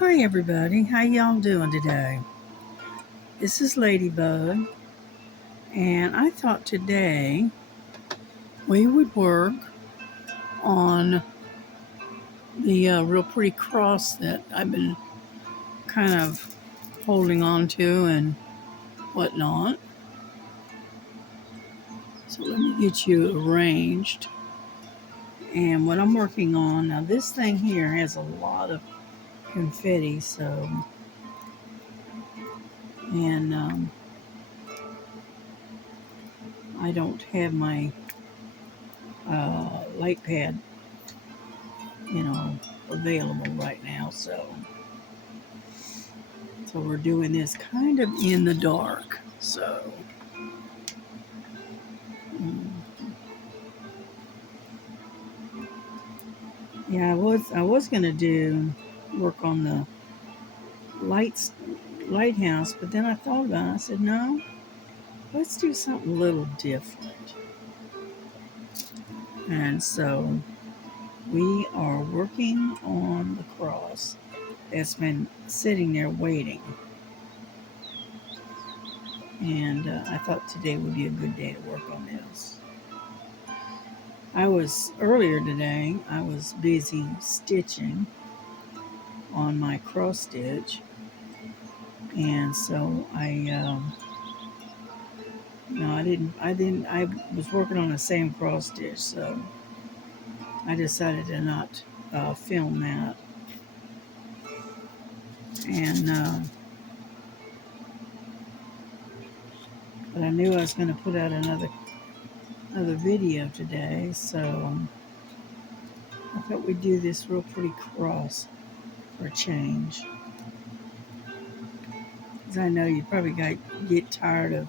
Hi everybody, how y'all doing today? This is Ladybug, and I thought today we would work on the real pretty cross that I've been kind of holding on to and whatnot. So let me get you arranged. And what I'm working on now, this thing here has a lot of confetti, and I don't have my light pad, you know, available right now, so we're doing this kind of in the dark. So, mm, yeah, I was gonna do work on the lighthouse, but then I thought about it. I said, no, let's do something a little different. And so we are working on the cross that's been sitting there waiting. And I thought today would be a good day to work on this. Earlier today, I was busy stitching on my cross stitch, and so no, I was working on the same cross stitch, so I decided to not film that. And but I knew I was going to put out another video today, so I thought we'd do this real pretty cross for a change. Because I know you probably get tired of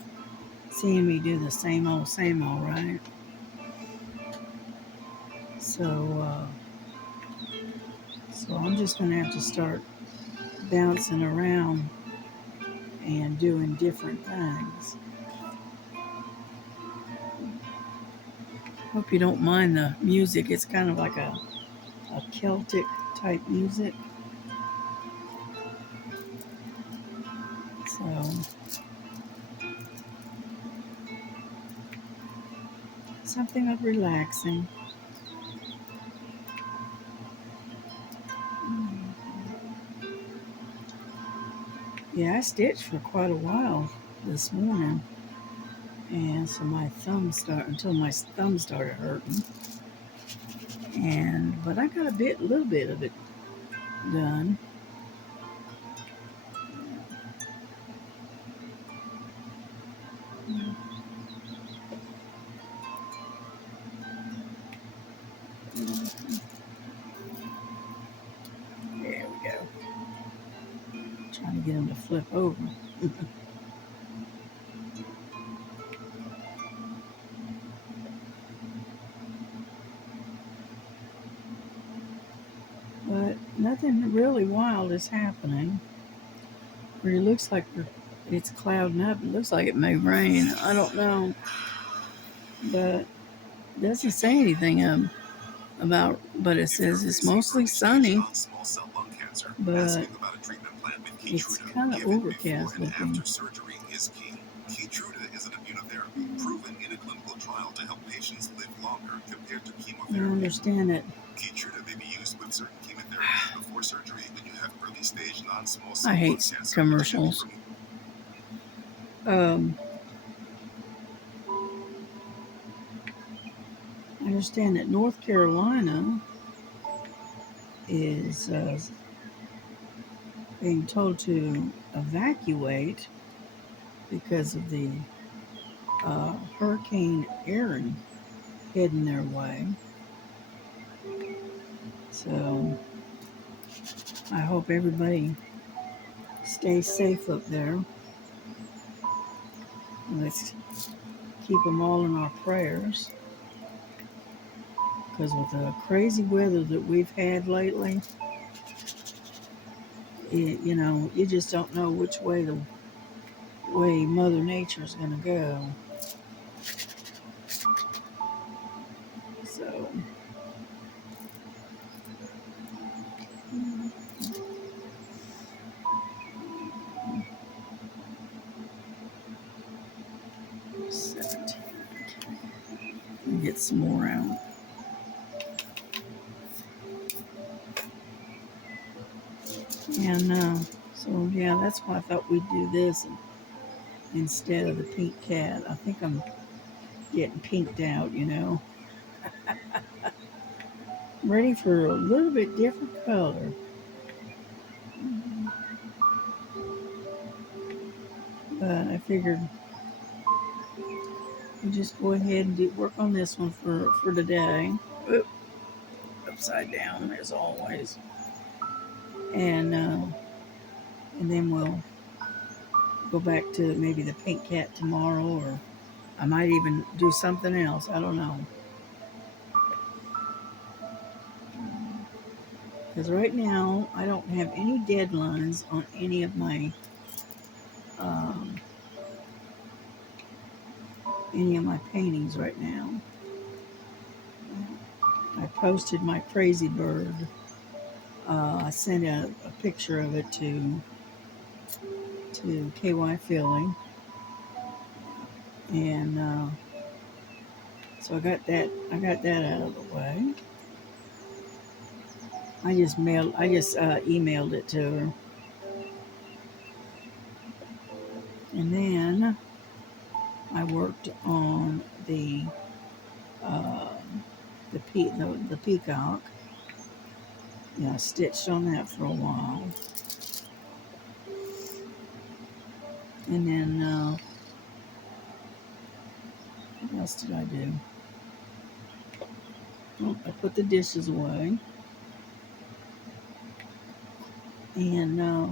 seeing me do the same old, right? So, so I'm just going to have to start bouncing around and doing different things. Hope you don't mind the music. It's kind of like a Celtic type music. So, something of relaxing. Yeah, I stitched for quite a while this morning. And so until my thumb started hurting. But I got little bit of it done. There we go. Trying to get them to flip over. But nothing really wild is happening. It looks like it's clouding up. It looks like it may rain. I don't know. But it doesn't say anything but it says it's mostly sunny. But it's kind of overcast looking. Keytruda is an immunotherapy proven in a clinical trial to help patients live longer compared to chemotherapy. I understand it. Keytruda may be used with certain chemotherapies before surgery when you have early stage non-small cell lung cancer. I hate commercials. I understand that North Carolina is being told to evacuate because of the Hurricane Erin heading their way. So I hope everybody stays safe up there. Let's keep them all in our prayers. Because with the crazy weather that we've had lately, you just don't know which way Mother Nature is going to go. So, get some more out. And so, yeah, that's why I thought we'd do this instead of the pink cat. I think I'm getting pinked out, you know. I'm ready for a little bit different color. But I figured we'll just go ahead and work on this one for today. Oop, upside down as always. And then we'll go back to maybe the pink cat tomorrow, or I might even do something else. I don't know. Because right now I don't have any deadlines on any of um, my paintings right now. I posted my crazy bird. I sent a picture of it to KY Philly, and so I got that out of the way. I just emailed it to her, and then I worked on uh, the peacock. Yeah, I stitched on that for a while, and then what else did I do? Oh, I put the dishes away, and I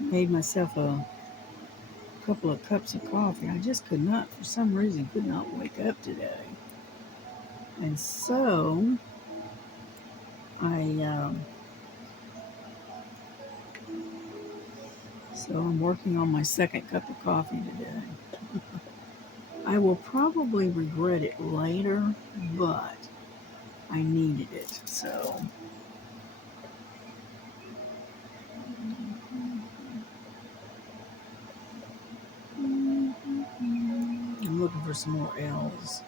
made myself a couple of cups of coffee. I just could not, for some reason, could not wake up today, and so I so I'm working on my second cup of coffee today. I will probably regret it later, but I needed it. So I'm looking for some more L's.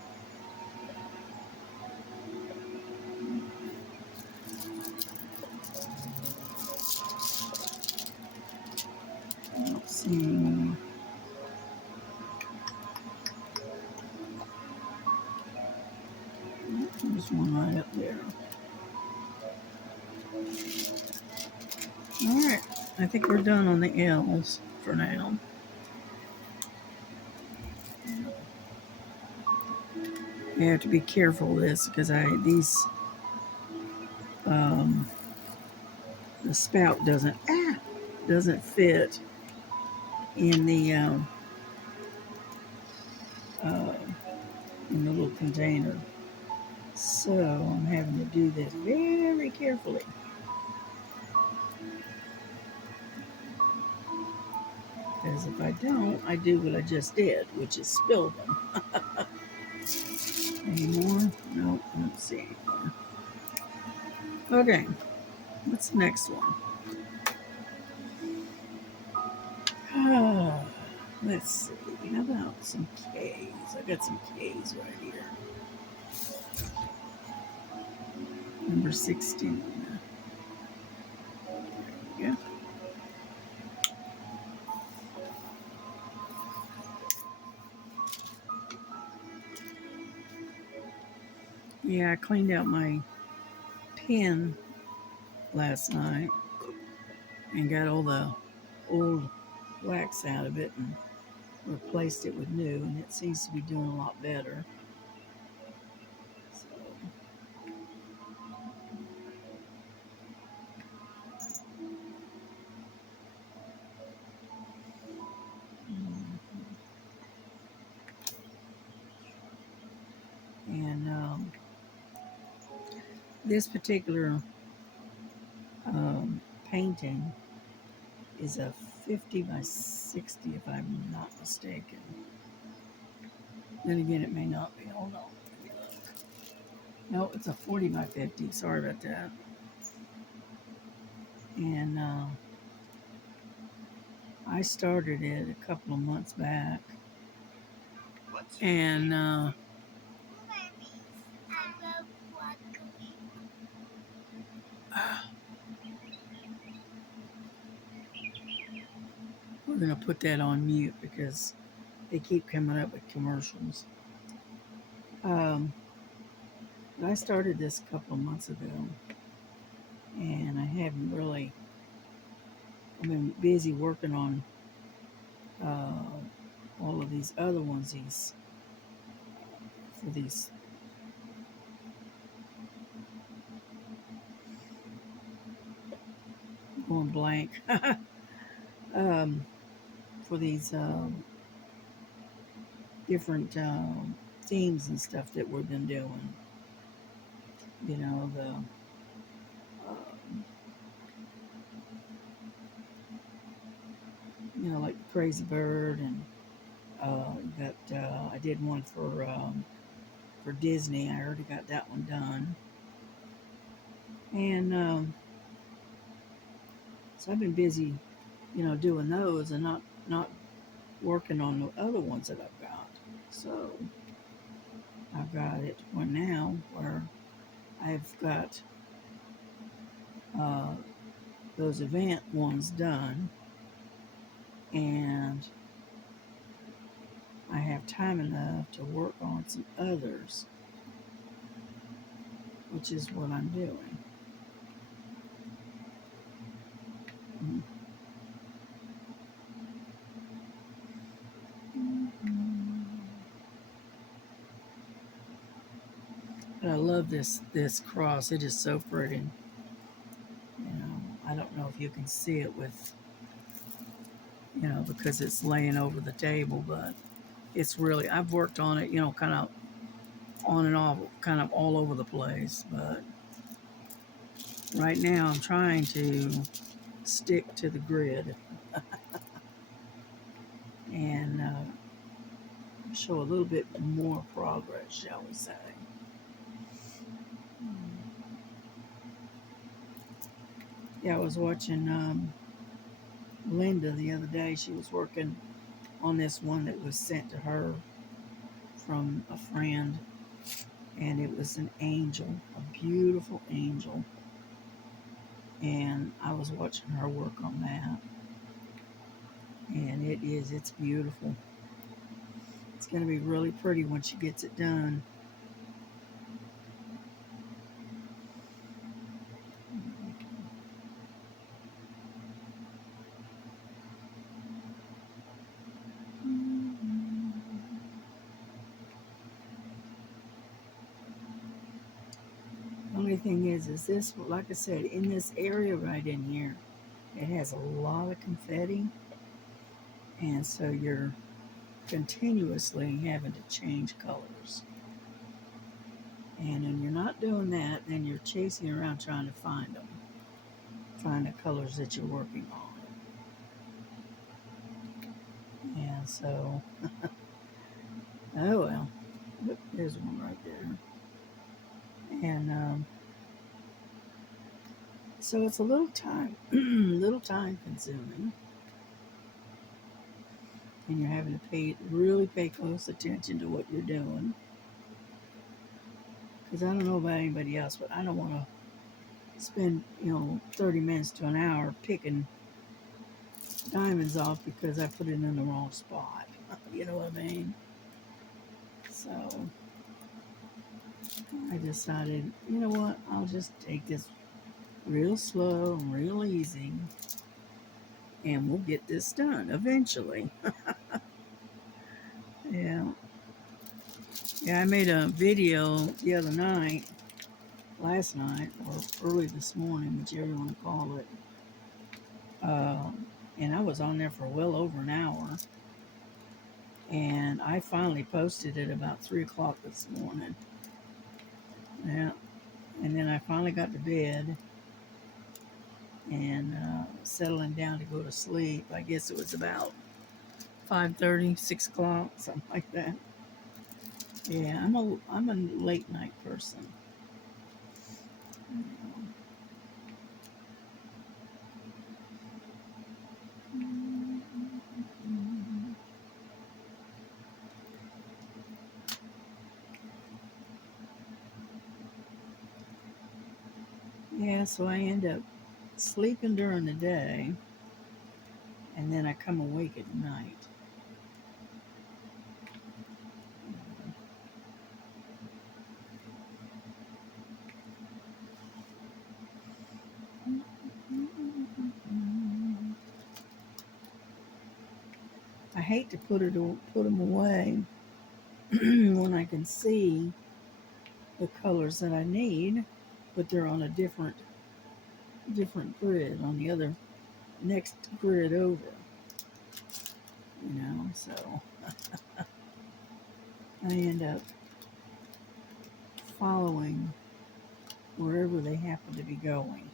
Let's see. There's one right up there. All right. I think we're done on the L's for now. You have to be careful of this because um, the spout doesn't fit in uh, in the little container. So I'm having to do this very carefully. Because if I don't, I do what I just did, which is spill them. Any more? Nope, I don't see any more. Okay, what's the next one? Let's see. How about some K's? I got some K's right here. Number 16. Yeah. Yeah, I cleaned out my pen last night and got all the old wax out of it and replaced it with new, and it seems to be doing a lot better. So, and this particular painting is a 50 by 60, if I'm not mistaken. Then again, it may not be. Hold on. Let me look. No, it's a 40 by 50. Sorry about that. And I started it a couple of months back, and we're gonna put that on mute because they keep coming up with commercials. Um, but I started this a couple of months ago, and I haven't really. I've been busy working on all of these other ones. These going blank. um, for these different themes and stuff that we've been doing. You know, like Crazy Bird, and I did one for Disney. I already got that one done, and so I've been busy, doing those and not working on the other ones that I've got. So I've got it one now where I've got uh, those event ones done, and I have time enough to work on some others, which is what I'm doing. But I love this cross. It is so pretty. I don't know if you can see it with, because it's laying over the table, but it's really, I've worked on it, kind of on and off, kind of all over the place. But right now I'm trying to stick to the grid and show a little bit more progress, shall we say. Yeah, I was watching Linda the other day. She was working on this one that was sent to her from a friend, and it was an angel, a beautiful angel. And I was watching her work on that, and it's beautiful. It's going to be really pretty when she gets it done. The only thing is this, like I said, in this area right in here, it has a lot of confetti, and so you're continuously having to change colors. And when you're not doing that, then you're chasing around trying to find them, find the colors that you're working on. And so, oh well, there's one right there. And so it's a little time, little time consuming, and you're having to really pay close attention to what you're doing. Because I don't know about anybody else, but I don't want to spend 30 minutes to an hour picking diamonds off because I put it in the wrong spot. You know what I mean? So I decided, you know what? I'll just take this real slow and real easy, and we'll get this done eventually. Yeah. Yeah, I made a video the other night, last night, or early this morning, whichever you want to call it. And I was on there for well over an hour. And I finally posted it about 3 o'clock this morning. Yeah. And then I finally got to bed and settling down to go to sleep. I guess it was about 5:30, 6 o'clock, something like that. Yeah, I'm a late night person. Yeah, so I end up sleeping during the day and then I come awake at night. I hate to put them away when I can see the colors that I need, but they're on a different grid on the other next grid over, so I end up following wherever they happen to be going.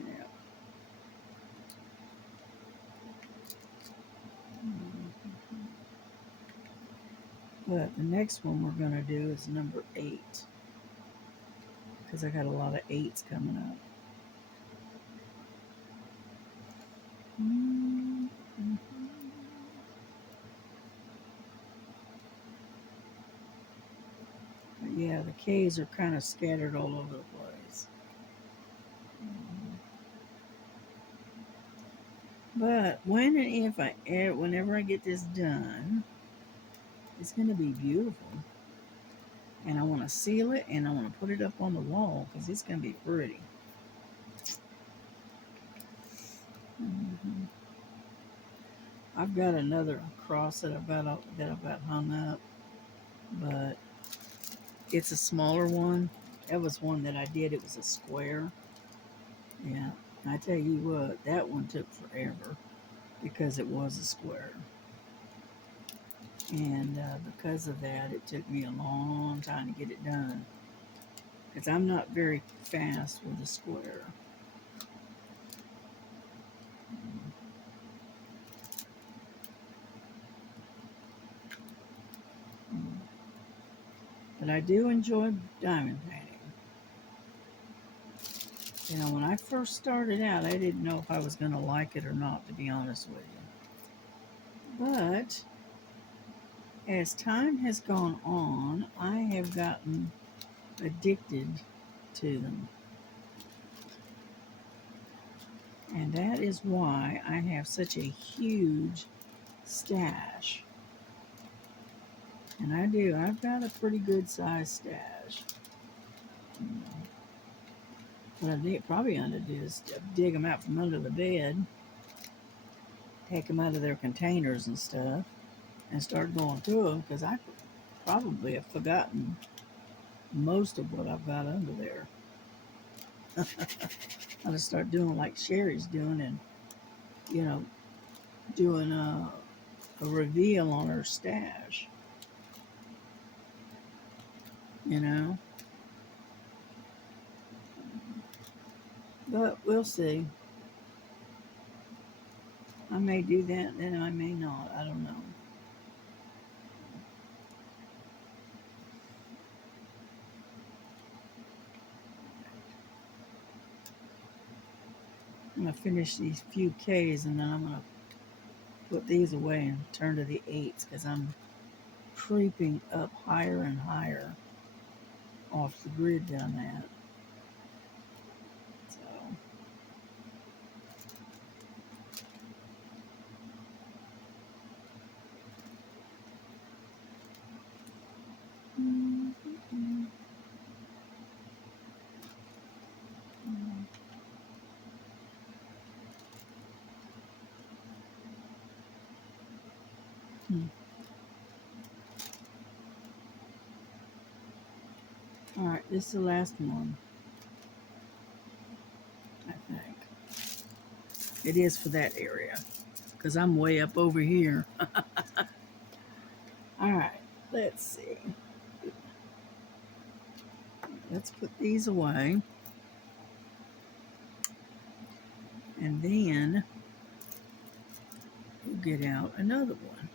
Yeah. But the next one we're going to do is number 8 because I got a lot of 8s coming up. But yeah, the K's are kind of scattered all over the place. But when and if whenever I get this done, it's going to be beautiful. And I want to seal it and I want to put it up on the wall because it's going to be pretty. I've got another cross that I've got hung up, but it's a smaller one. That was one that I did. It was a square. Yeah, I tell you what, that one took forever because it was a square. And because of that, it took me a long time to get it done. Because I'm not very fast with a square. But I do enjoy diamond painting. When I first started out, I didn't know if I was going to like it or not, to be honest with you. But as time has gone on, I have gotten addicted to them. And that is why I have such a huge stash. And I do. I've got a pretty good sized stash. What I probably ought to do is dig them out from under the bed, take them out of their containers and stuff, and start going through them because I probably have forgotten most of what I've got under there. I'll just start doing like Sherry's doing and, doing a reveal on her stash, you know. But we'll see. I may do that, then I may not. I don't know. I'm going to finish these few Ks and then I'm going to put these away and turn to the 8s because I'm creeping up higher and higher off the grid down that. So. All right, this is the last one, I think. It is for that area because I'm way up over here. All right, let's see. Let's put these away. And then we'll get out another one,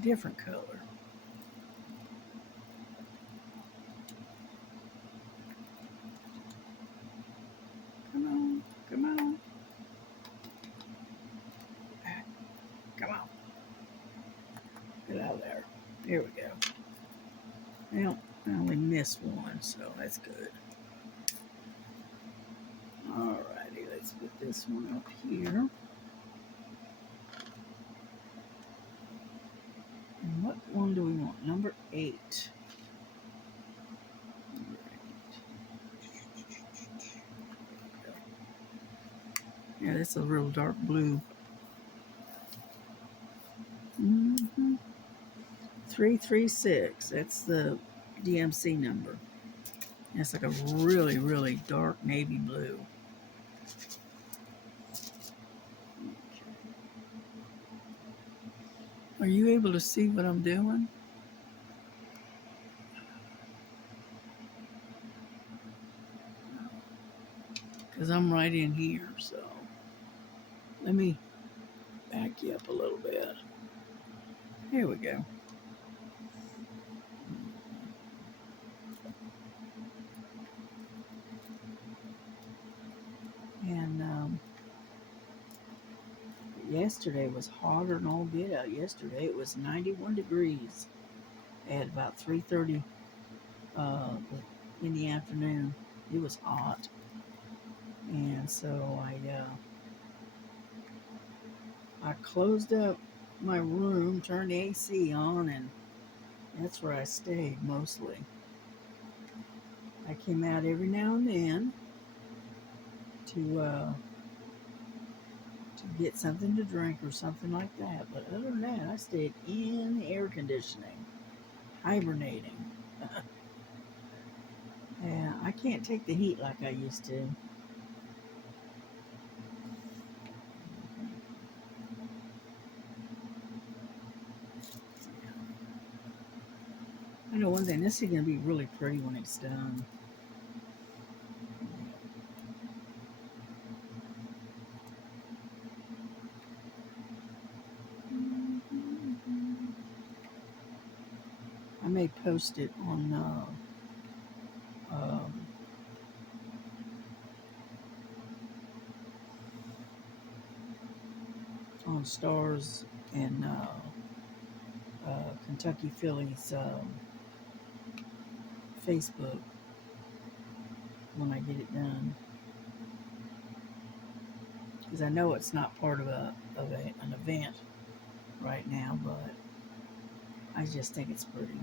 different color. Come on, come on. Come on. Get out of there. Here we go. Well, I only missed one, so that's good. Alrighty, let's put this one up here. And what one do we want? Number 8. Number 8. Yeah, that's a real dark blue. 336. That's the DMC number. It's like a really, really dark navy blue. Are you able to see what I'm doing? Because I'm right in here, so let me back you up a little bit. Here we go. And yesterday was hotter than all get out. Yesterday it was 91 degrees at about 3:30 in the afternoon. It was hot, and so I closed up my room, turned the AC on, and that's where I stayed mostly. I came out every now and then to get something to drink or something like that. But other than that, I stayed in the air conditioning, hibernating. Yeah, I can't take the heat like I used to. I know one thing, this is going to be really pretty when it's done. I may post it um, on Stars and Kentucky Phillies Facebook when I get it done, because I know it's not part of an event right now, but I just think it's pretty.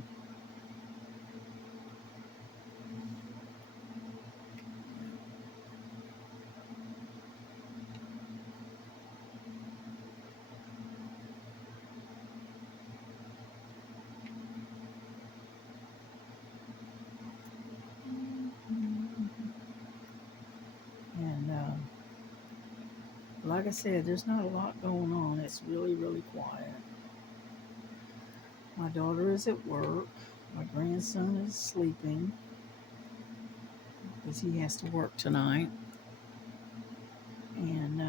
And like I said, there's not a lot going on. It's really, really quiet. My daughter is at work. My grandson is sleeping because he has to work tonight. And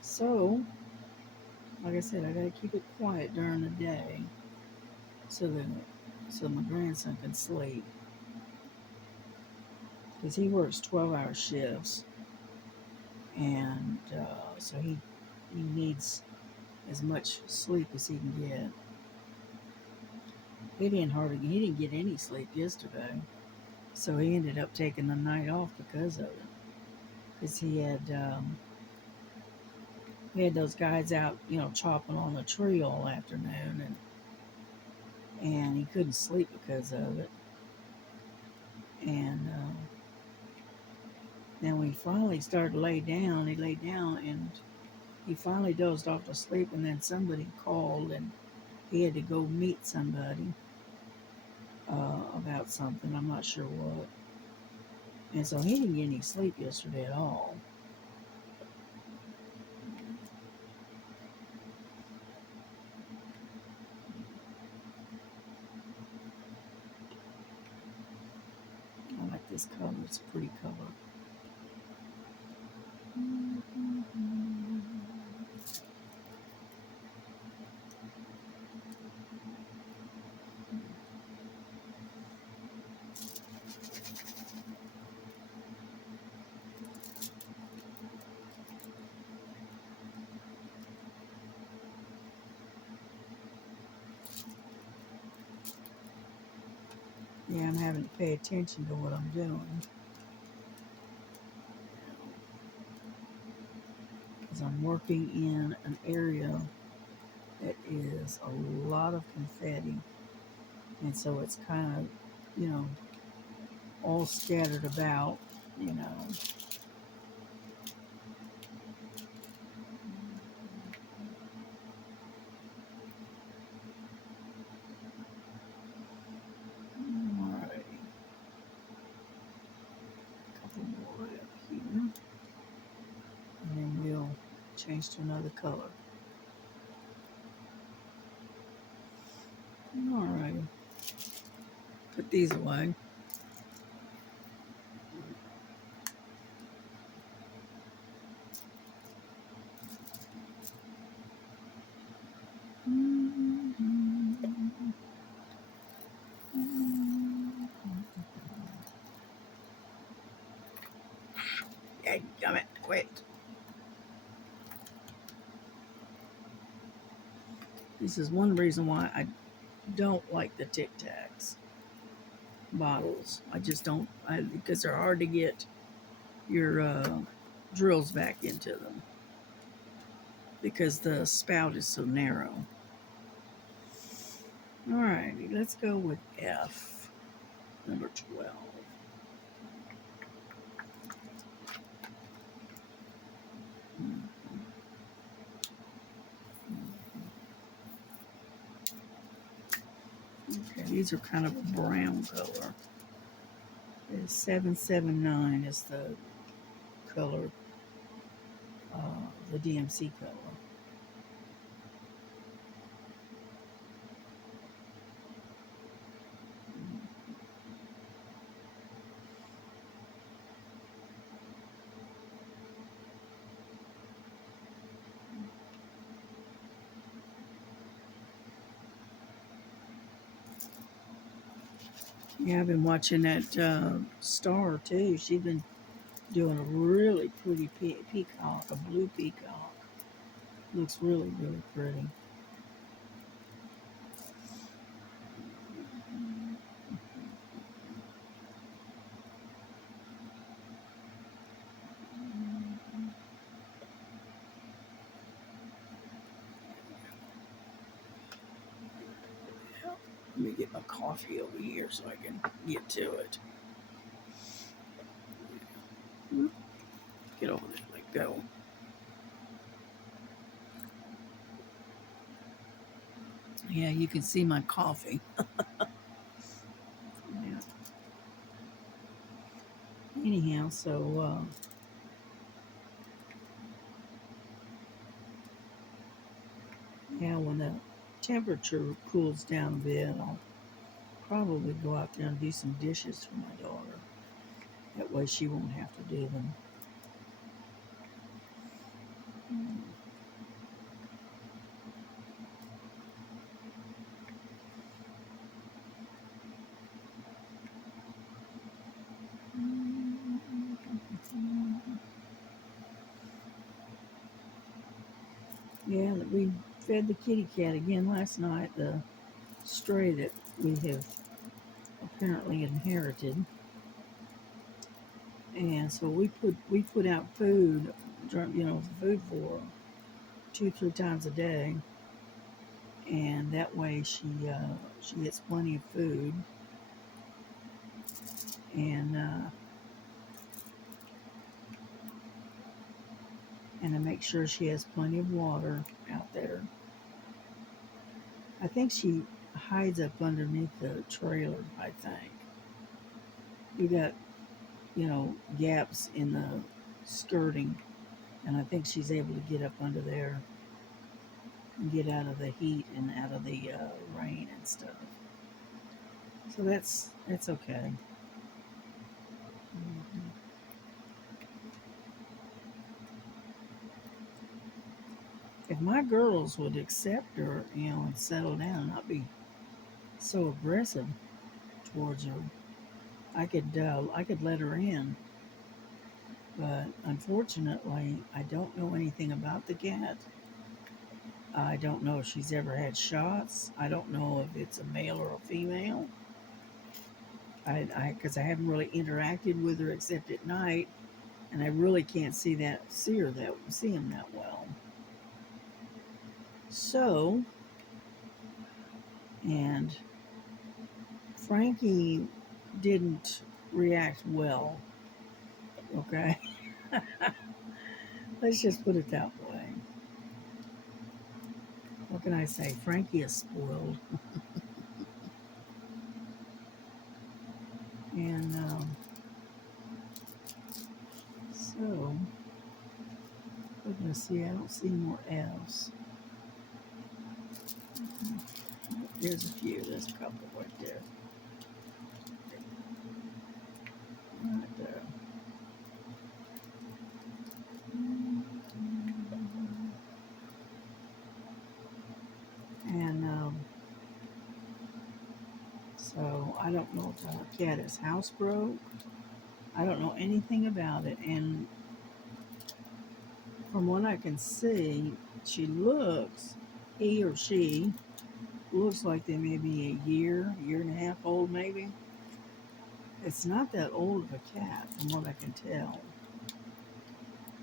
so, like I said, I got to keep it quiet during the day so that my grandson can sleep, because he works 12-hour shifts, and so he needs as much sleep as he can get. He didn't get any sleep yesterday, so he ended up taking the night off because of it. Because we had those guys out, chopping on the tree all afternoon, and he couldn't sleep because of it. And then we finally started to lay down. He laid down and he finally dozed off to sleep. And then somebody called, and he had to go meet somebody about something. I'm not sure what. And so he didn't get any sleep yesterday at all. I like this color. It's a pretty color. Yeah, I'm having to pay attention to what I'm doing because I'm working in an area that is a lot of confetti, and so it's kind of, you know, all scattered about, you know. Alrighty, a couple more up here, and then we'll change to another color. Alrighty, put these away. Yeah, damn it, quit. This is one reason why I don't like the Tic Tacs bottles. I just don't, because they're hard to get your drills back into them because the spout is so narrow. All righty, let's go with F, number 12. Okay, these are kind of a brown color. 779 is the color, the DMC color. Yeah, I've been watching that Star too. She's been doing a really pretty peacock, a blue peacock. Looks really, really pretty. Let me get my coffee over here so I can get to it. Get over there, let go. Yeah, you can see my coffee. Yeah. Anyhow, so yeah, when the temperature cools down a bit, I'll probably go out there and do some dishes for my daughter. That way she won't have to do them. Yeah, we fed the kitty cat again last night, the stray that we have apparently inherited. And so we put out food, food for 2-3 times a day, and that way she gets plenty of food, and I make sure she has plenty of water out there. I think she hides up underneath the trailer. I think we got gaps in the skirting, and I think she's able to get up under there and get out of the heat and out of the rain and stuff. So that's okay. Mhm. If my girls would accept her, and settle down, and not be so aggressive towards her, I could let her in. But unfortunately, I don't know anything about the cat. I don't know if she's ever had shots. I don't know if it's a male or a female. Because I haven't really interacted with her except at night, and I really can't see him that well. So, and Frankie didn't react well. Okay, let's just put it that way. What can I say? Frankie is spoiled, and so we're gonna see. I don't see more F's. There's a few. There's a couple right there. Right there. And so I don't know if the cat is housebroke. I don't know anything about it. And from what I can see, he or she looks like they may be a year and a half old, maybe. It's not that old of a cat, from what I can tell.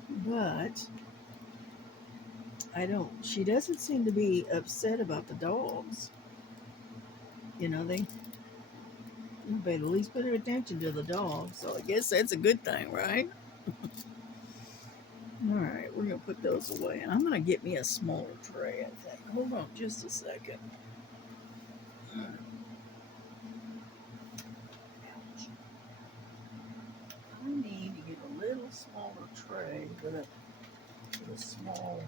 But she doesn't seem to be upset about the dogs. You know, they at least put her attention to the dogs, so I guess that's a good thing, right? All right, we're gonna put those away, and I'm gonna get me a smaller tray. I think. Hold on, just a second. Ouch. I need to get a little smaller tray with a small.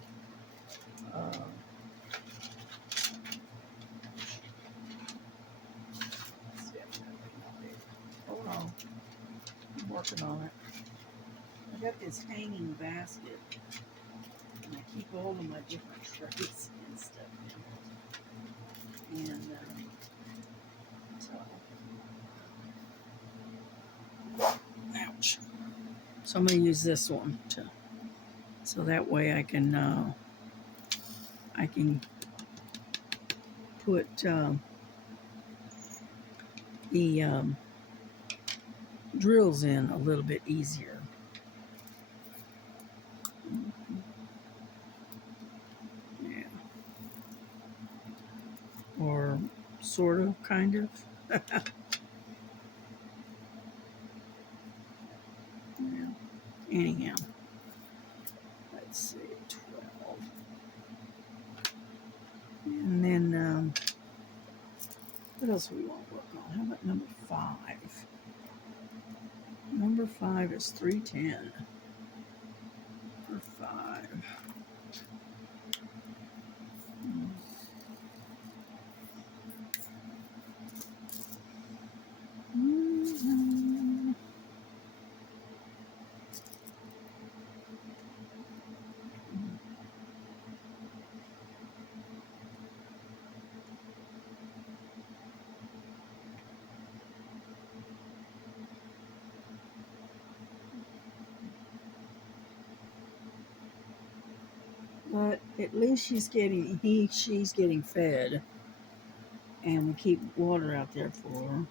Hold on, I'm working on it. I got this hanging basket, and I keep all of my different trays and stuff in it. And ouch. So I'm gonna use this one so that way I can put the drills in a little bit easier. Yeah. Or sort of, kind of. Yeah. Anyhow, let's see, 12. And then, what else do we want to work on? How about number 5? Number 5 is 310. Number 5. But at least she's getting fed, and we keep water out there for her,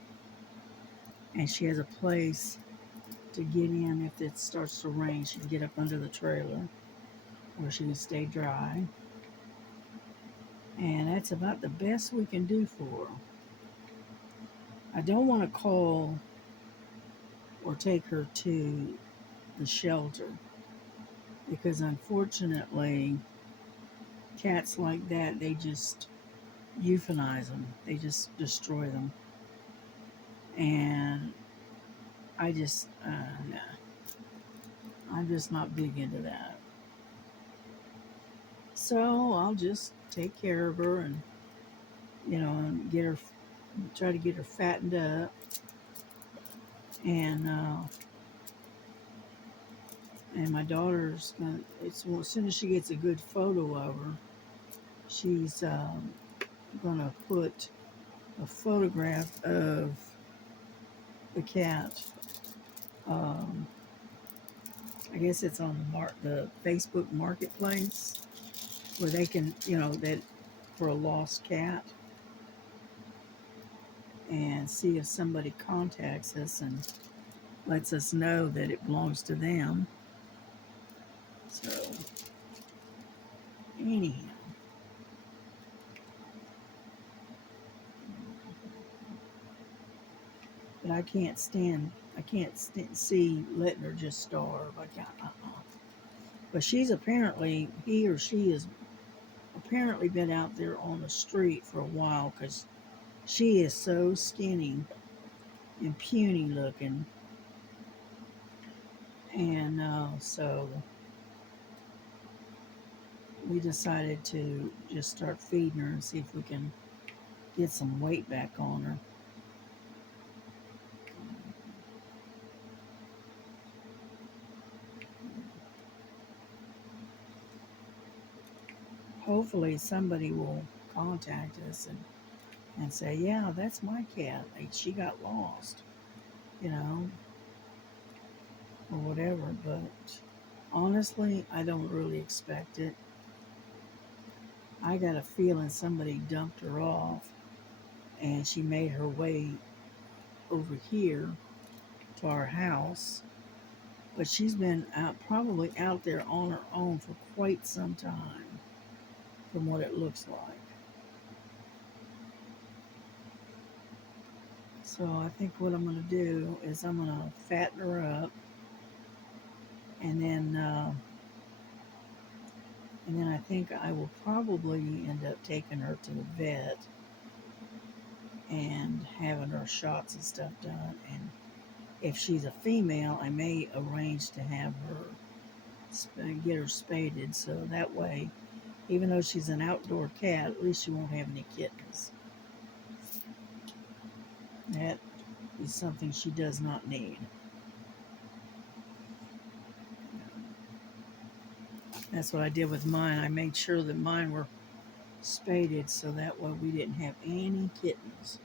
and she has a place to get in. If it starts to rain, she can get up under the trailer where she can stay dry, and that's about the best we can do for her. I don't want to call or take her to the shelter because unfortunately cats like that, they just euthanize them, they just destroy them, and nah, I'm just not big into that. So I'll just take care of her and and try to get her fattened up, and my daughter's gonna. As soon as she gets a good photo of her, she's gonna put a photograph of the cat. Um, I guess it's on the Facebook Marketplace where they can, that for a lost cat, and see if somebody contacts us and lets us know that it belongs to them. So, anyhow, but I can't see letting her just starve. I can't, But she's apparently, he or she has apparently been out there on the street for a while because she is so skinny and puny looking. And so we decided to just start feeding her and see if we can get some weight back on her. Hopefully somebody will contact us and say, yeah, that's my cat. She got lost, you know, or whatever. But honestly, I don't really expect it. I got a feeling somebody dumped her off and she made her way over here to our house. But she's been out, probably out there on her own for quite some time, from what it looks like. So I think what I'm going to do is I'm going to fatten her up, and then I think I will probably end up taking her to the vet and having her shots and stuff done. And if she's a female, I may arrange to have her get her spaded, so that way, even though she's an outdoor cat, at least she won't have any kittens. That is something she does not need. That's what I did with mine. I made sure that mine were spaded so that way we didn't have any kittens.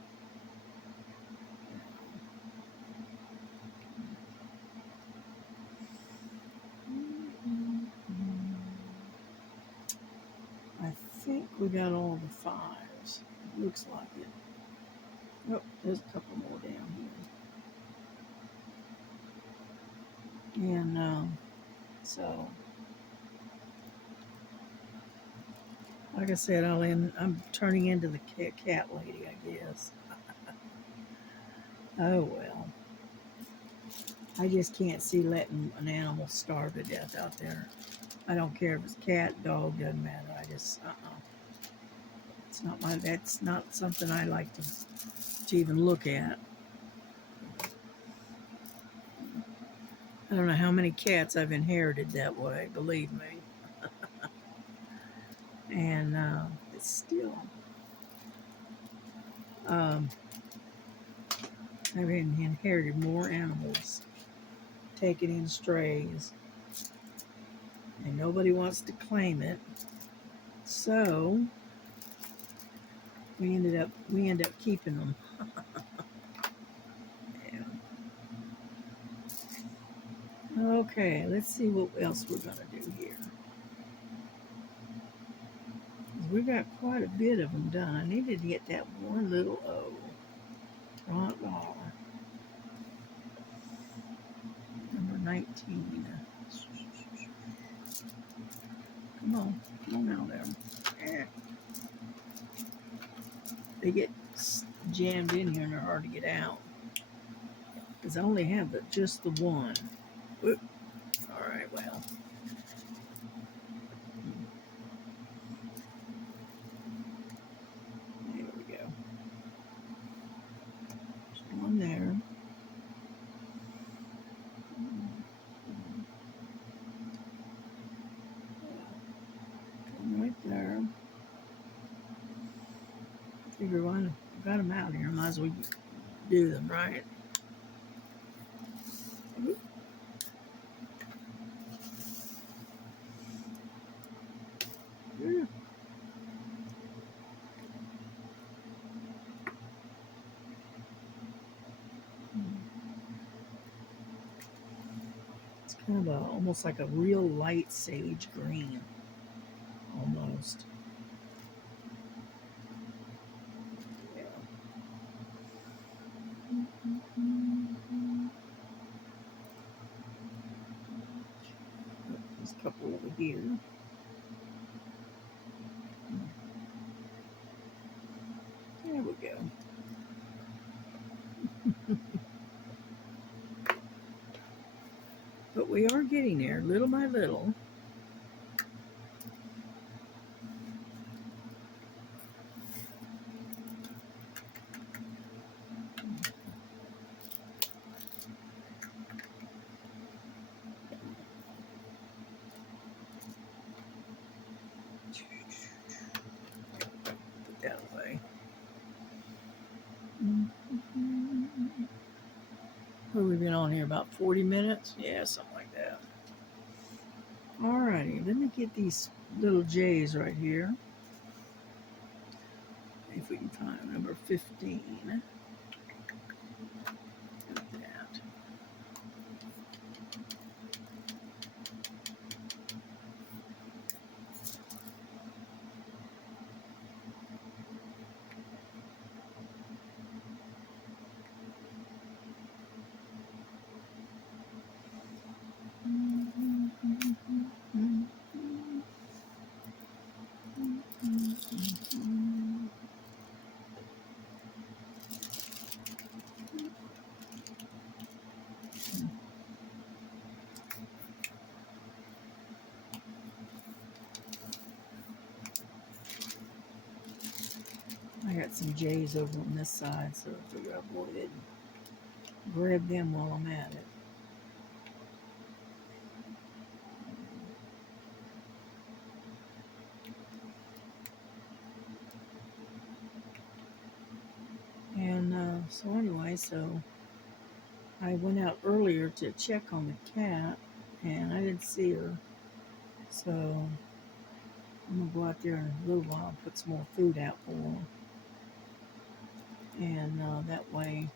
I think we got all the fives. Looks like it. Oh, there's a couple more down here. And so, like I said, I'm turning into the cat lady, I guess. Oh well. I just can't see letting an animal starve to death out there. I don't care if it's cat, dog, doesn't matter. I just, It's not that's not something I like to even look at. I don't know how many cats I've inherited that way, believe me. And it's still, um, I've inherited more animals, taken in strays, and nobody wants to claim it. So we end up keeping them. Yeah. Okay, let's see what else we're gonna do here. We've got quite a bit of them done. I needed to get that one little O. Front bar. Number 19. Come on out there. They get jammed in here and they're hard to get out. Because I only have just the one. Whoop. All right, well. There we go. There's one there. Come right there. Figure one, got them out here. Might as well do them, right? Whoop. Yeah. It's kind of almost like a real light sage green, almost. Yeah. couple over here. There we go. But we are getting there, little by little. Put that away. What have we been on here? About 40 minutes? Yeah, something like that. Alrighty, let me get these little J's right here. If we can find number 15. Like that. I got some J's over on this side, so I figure I'll go ahead and grab them while I'm at it. And so anyway, so I went out earlier to check on the cat, and I didn't see her. So I'm gonna go out there in a little while and put some more food out for her. And that way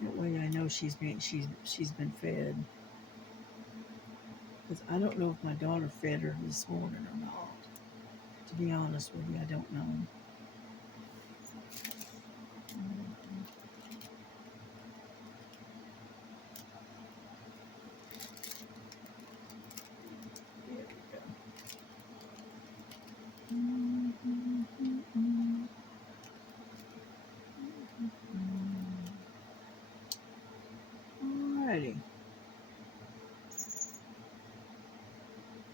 I know she's been fed. Because I don't know if my daughter fed her this morning or not. To be honest with you, I don't know. There we go. Alrighty.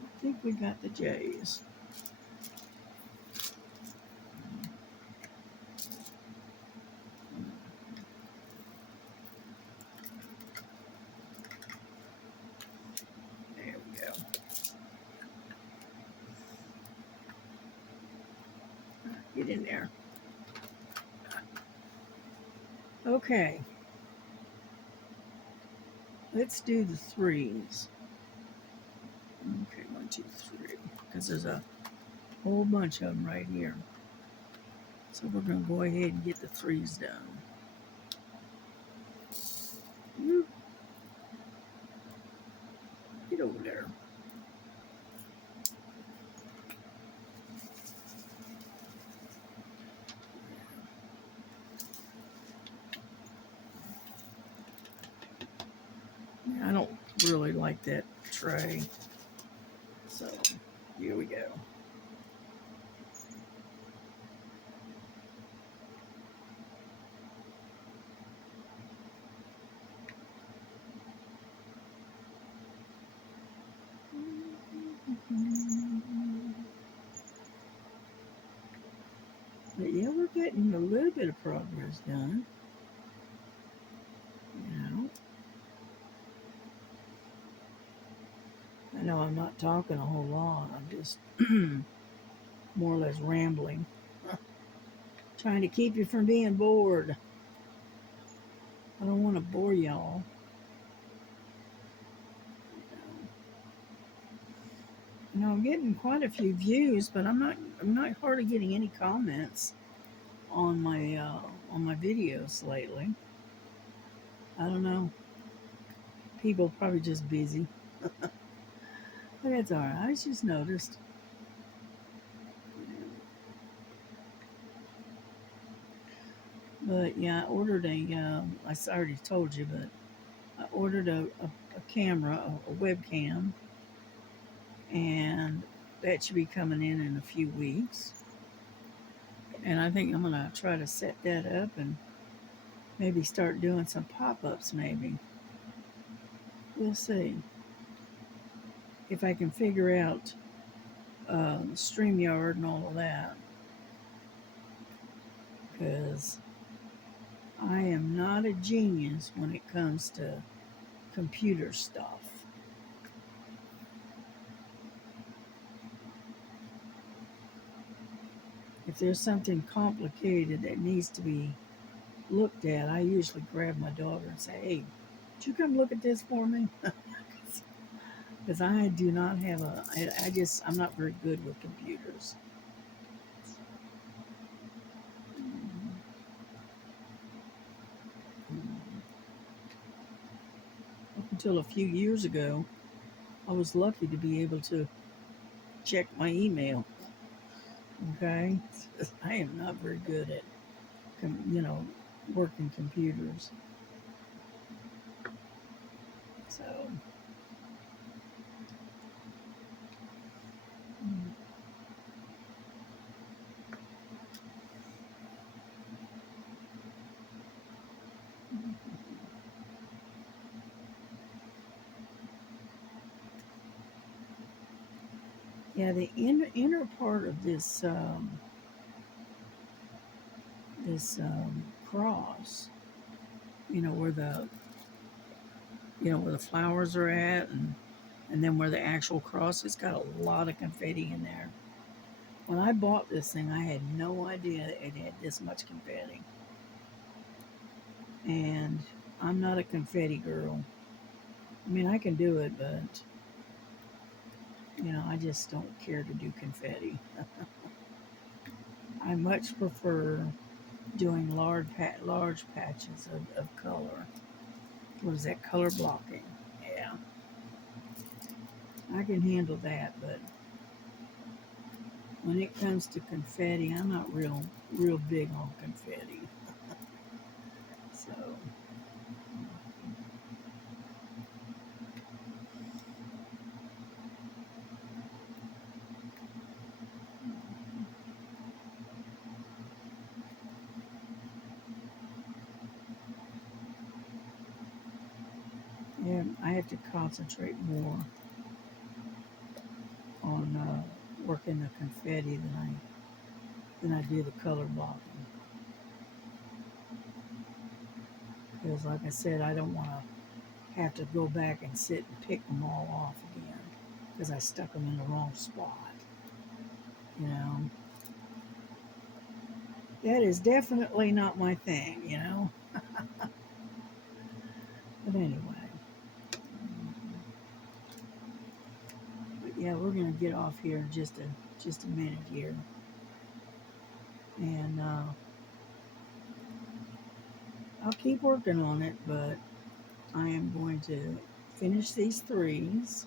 I think we got the J's. There we go. Get in there. Okay. Let's do the threes. Okay, 1, 2, 3. Because there's a whole bunch of them right here. So we're going to go ahead and get the threes done. Get over there. I don't really like that tray. So here we go. But yeah, we're getting a little bit of progress done. I know I'm not talking a whole lot. I'm just more or less rambling. Trying to keep you from being bored. I don't want to bore y'all. You know, I'm getting quite a few views, but I'm not hardly getting any comments on my videos lately. I don't know. People probably just busy. But that's all right. I just noticed. But yeah, I ordered I already told you, but I ordered a camera, a webcam, and that should be coming in a few weeks. And I think I'm gonna try to set that up and maybe start doing some pop-ups. Maybe we'll see if I can figure out StreamYard and all of that, because I am not a genius when it comes to computer stuff. If there's something complicated that needs to be looked at, I usually grab my daughter and say, "Hey, would you come look at this for me?" Because I do not have I'm not very good with computers. Up until a few years ago, I was lucky to be able to check my email. Okay, I am not very good at, you know, working computers. So, yeah, the inner part of this cross, you know, where the flowers are at, and then where the actual cross is, got a lot of confetti in there. When I bought this thing, I had no idea it had this much confetti. And I'm not a confetti girl. I mean, I can do it, but I just don't care to do confetti. I much prefer doing large patches of color. What is that? Color blocking. Yeah, I can handle that, but when it comes to confetti, I'm not real big on confetti. So, yeah, I have to concentrate more on working the confetti than I do the color blocking. Because, like I said, I don't want to have to go back and sit and pick them all off again because I stuck them in the wrong spot. You know, that is definitely not my thing. But anyway, but yeah, we're gonna get off here in just a minute here, and I'll keep working on it. But I am going to finish these threes,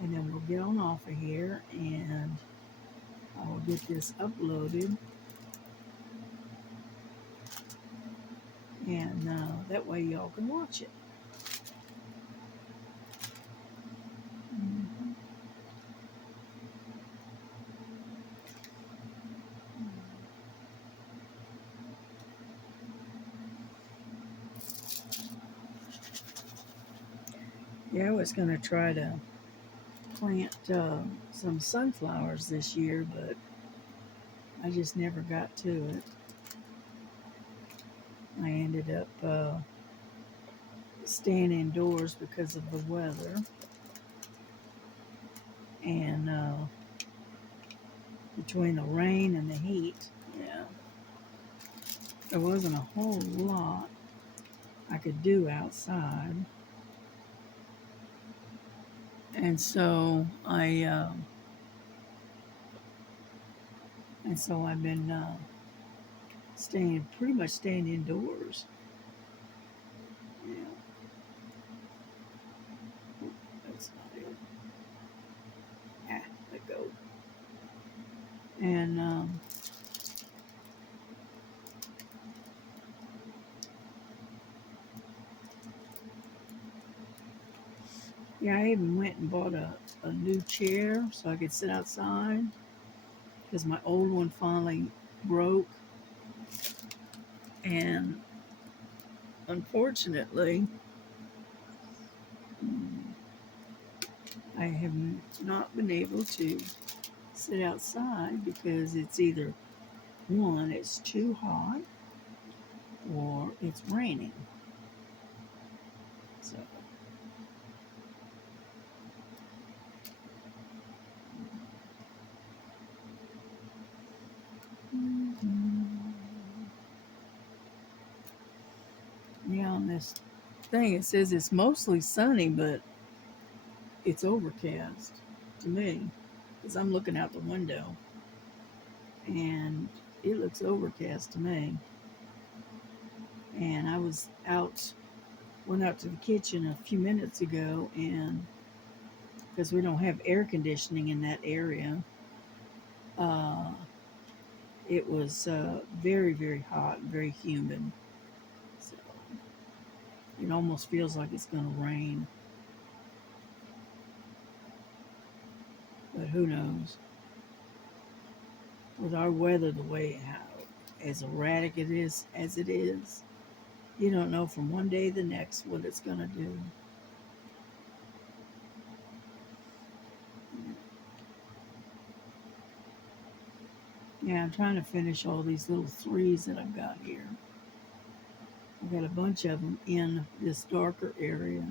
and then we'll get on off of here, and I'll get this uploaded, and that way y'all can watch it. Mhm. Yeah, I was going to try to plant some sunflowers this year, but I just never got to it. I ended up staying indoors because of the weather, and between the rain and the heat, yeah, there wasn't a whole lot I could do outside, and so I've been pretty much staying indoors. Yeah, that's not it. Ah, let go. And Yeah, I even went and bought a new chair so I could sit outside because my old one finally broke. And unfortunately, I have not been able to sit outside because it's either one, it's too hot, or it's raining. So, yeah, on this thing it says it's mostly sunny, but it's overcast to me because I'm looking out the window and it looks overcast to me. And I went out to the kitchen a few minutes ago, and because we don't have air conditioning in that area, uh, it was very, very hot and very humid. So it almost feels like it's going to rain, but who knows? With our weather the way how as erratic it is as it is, you don't know from one day to the next what it's going to do. Yeah, I'm trying to finish all these little threes that I've got here. I've got a bunch of them in this darker area,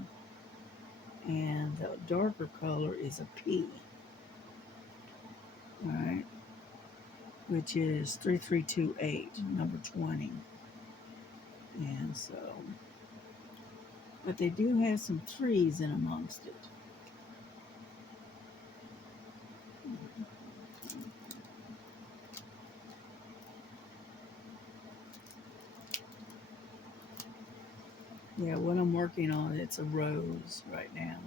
and the darker color is a P, all right, which is 3328, number 20. And so, but they do have some threes in amongst it. Yeah, what I'm working on, it's a rose right now.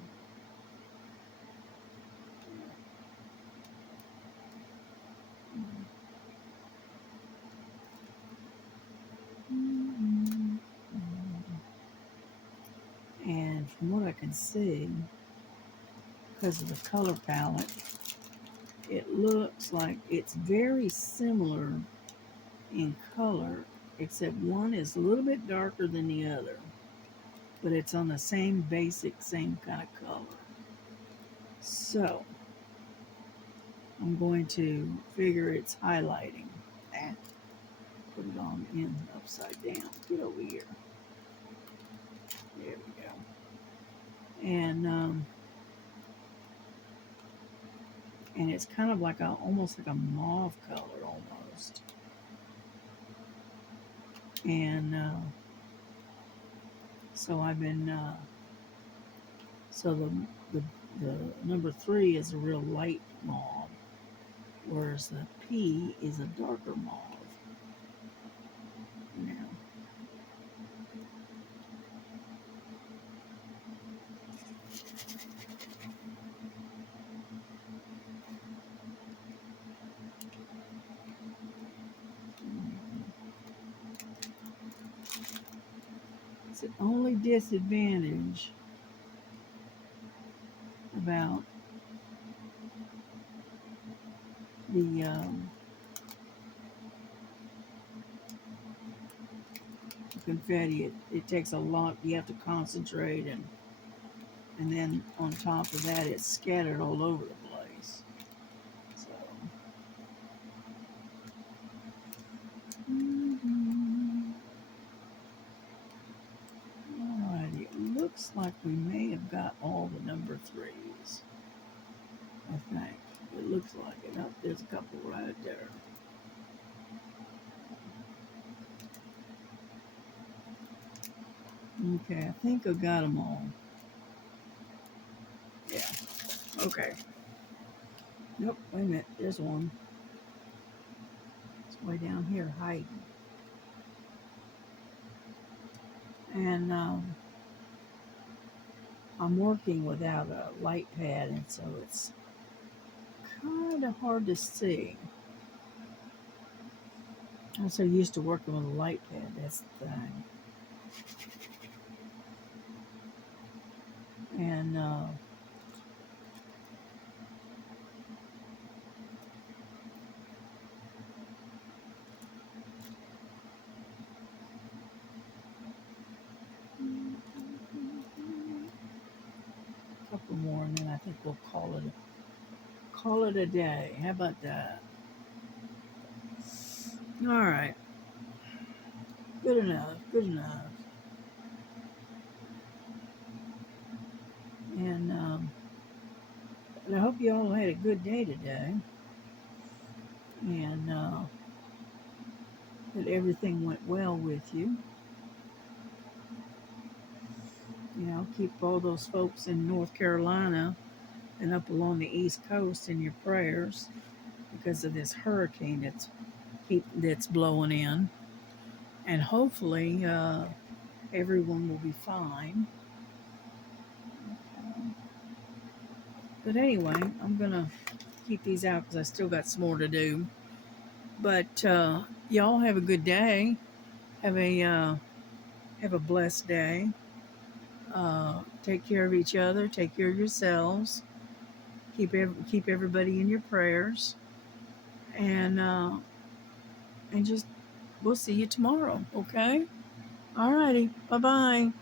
And from what I can see, because of the color palette, it looks like it's very similar in color, except one is a little bit darker than the other, but it's on the same basic, same kind of color. So I'm going to figure it's highlighting. Ah, put it on in upside down. Get over here. There we go. And it's kind of like almost like a mauve color almost. And so I've been so the the number three is a real light mauve, whereas the P is a darker mauve. Now, it's the only disadvantage about the confetti. It takes a lot. You have to concentrate, and then on top of that, it's scattered all over the place. So, alrighty, it looks like we may have got all the number threes. I think it looks like it. Oh, there's a couple right there. Okay, I think I got them all. Yeah. Okay. Nope. Wait a minute. There's one. It's way down here hiding. And I'm working without a light pad, and so it's kind of hard to see. I'm so used to working with a light pad. That's the thing. And we'll call it a day. How about that? All right. Good enough. Good enough. And I hope you all had a good day today, and that everything went well with you. You know, keep all those folks in North Carolina and up along the East Coast in your prayers because of this hurricane that's blowing in, and hopefully everyone will be fine. But anyway, I'm gonna keep these out because I still got some more to do. But y'all have a good day. Have a blessed day. Take care of each other. Take care of yourselves. Keep everybody in your prayers, and just we'll see you tomorrow. Okay. All righty. Bye bye.